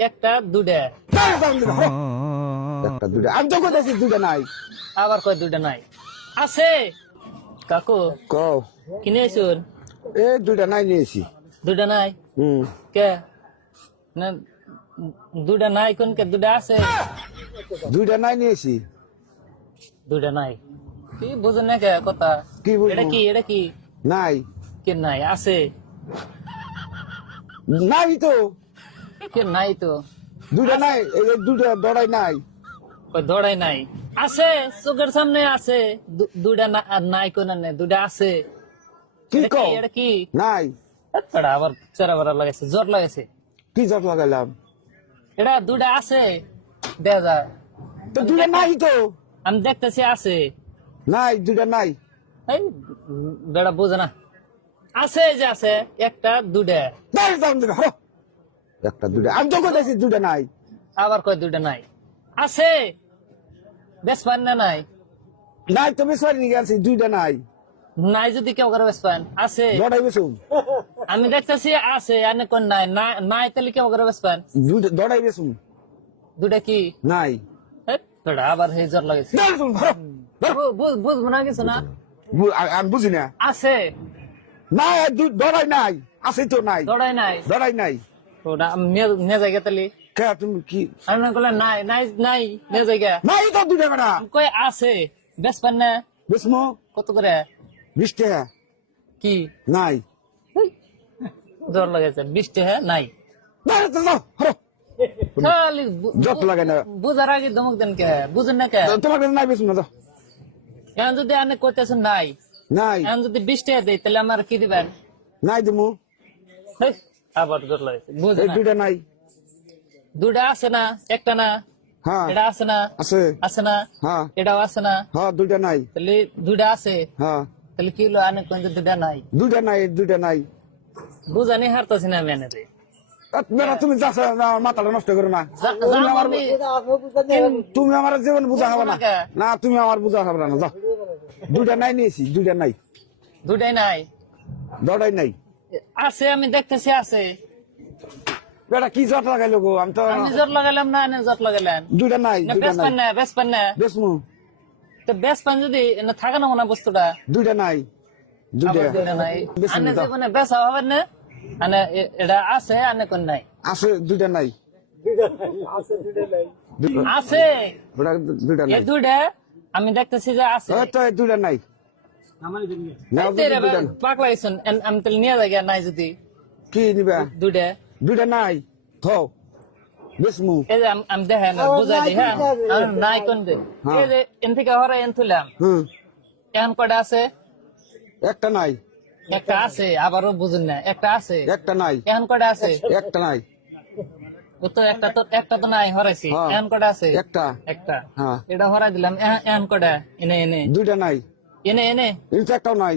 একটা দুটা একটা দুইটা আমি তো কোথাছি দুইটা নাই আবার কয় দুটা নাই আছে কাকু কও কিনে আইসুন এ দুইটা নাই নিয়েছি দুটা নাই কে না দুটা নাই কোন কে দুটা আছে দুইটা নাই নিয়েছি দুটা নাই কি বুঝুন না কে কথা কি বুঝবো? এটা কি নাই কে নাই আছে নাই তো কে নাই তো দুইটা নাই এই যে দুইটা দড়াই নাই কই দৌড়াই নাই আছে চোখের সামনে আছে দুটা নাই কোন নাই দুটা আছে কি কও এটা কি নাই তাড়া আবার চেরা বেড়া লাগাইছে জ্বর লাগাইছে কি জট লাগাইলাম এটা দুটা আছে দেখা যায় তো দুইটা নাই তো আমি দেখতেছি আছে নাই দুইটা নাই এই বেড়া বোঝে না আছে যে আছে একটা দুটা নাই দাম দিবে হো একটা দুইটা আমি তো কোথাছি দুইটা নাই আবার কয় দুটা নাই আছে বেশ পান না নাই নাই তুমি সরি গেছি দুইটা নাই নাই যদি কেউ করে বেশ পান আছে দড়াই বেসুম আমি দেখতেছি আছে আনে কোন নাই নাই তাহলে কেউ করে বেশ পান দুইটা দড়াই বেসুম দুটা কি নাই এই, বেড়া আবার হে জ্বর লাগাইছে দাঁড় তুমি ধরো ধরো। বুঝবো না কিছু না আমি বুঝি না আছে নাই দড়াই নাই আছে তো নাই দৌড়াই নাই দড়াই নাই ওটা নিয়ে জায়গা তাহলে কে তুমি কি আমি না করলে নাই নাই নাই নিয়ে জায়গা নাই তো দুইটা বেড়া কই আছে বেশ পান না বেসমো কত করে 20 টাকা কি নাই জ্বর লাগাইছে 20 টাকা নাই দাঁড় তো দাও হরো খালি জট লাগে না বুঝার আগে ধমক দেন কে বুঝেন না কে তোমার কাছে নাই বেসুম না দাও এখন যদি আপনি কইতেছেন নাই নাই এখন যদি 20 টাকা দেই তাহলে আমার কি দিবেন নাই দিমু হেই, আবার জ্বর লাগাইছে বুঝেন এই না। দুইটা নাই দুটা আছে না একটা না হ্যাঁ এটা আছে না আছে আছে না হ্যাঁ এটাও আছে না হ্যাঁ দুইটা নাই তাহলে দুটা আছে হ্যাঁ তাহলে কি হলো আনে কোন দুটা নাই দুইটা নাই বুঝানি হারতাছি না আমি এনে রে। বেড়া তুমি যাচ্ছ আমার মাথাটা নষ্ট করো না তুমি আমার তুমি আমার জীবন বুঝা হবে না না তুমি আমার বুঝা হবে না যাও দুইটা নাই নিয়েছি দুইটা নাই দুটাই নাই দড়াই নাই আছে আমি দেখতেছি আছে বেটা কি জট লাগাইলো গো আমি তো আমি জট লাগাইলাম না এনে জট লাগাইলেন দুইটা নাই না দুইটা বেশ নাই পান না বেশ পান না বেসমু তো বেশ পান যদি এনে থাকে না মনে হয় বস্তুটা দুইটা নাই দুইটা আবার দুইটা নাই বেশ আনে দাও। জীবনে বেশ হবে না আনে এটা আছে আনে কোন নাই আছে দুইটা নাই আছে বেটা দুইটা এই নাই দুইটা আমি দেখতেছি যে আছে এই তো এই দুইটা নাই নাও এই তেরে দুইটা পাক লাগাইছেন আমি তাহলে নিয়ে যাই নাই যদি কি নিবা দুইটা দুইটা নাই থো বেসমু এই যে আমি দেখেন বুঝাই দিই হ্যাঁ আমি নাই কোন দে হ্যাঁ। এই যে এন থেকে হরে এন তুলাম হুম এখন কটা আছে একটা নাই একটা আছে আবারও বুঝুন না একটা আছে একটা নাই এখন কটা আছে একটা নাই ও তো একটা তো নাই হরাইছি হ্যাঁ। এখন কটা আছে একটা একটা হ্যাঁ এটা হরাই দিলাম এখন কটা এনে এনে দুইটা নাই এনে এনে এটা একটাও নাই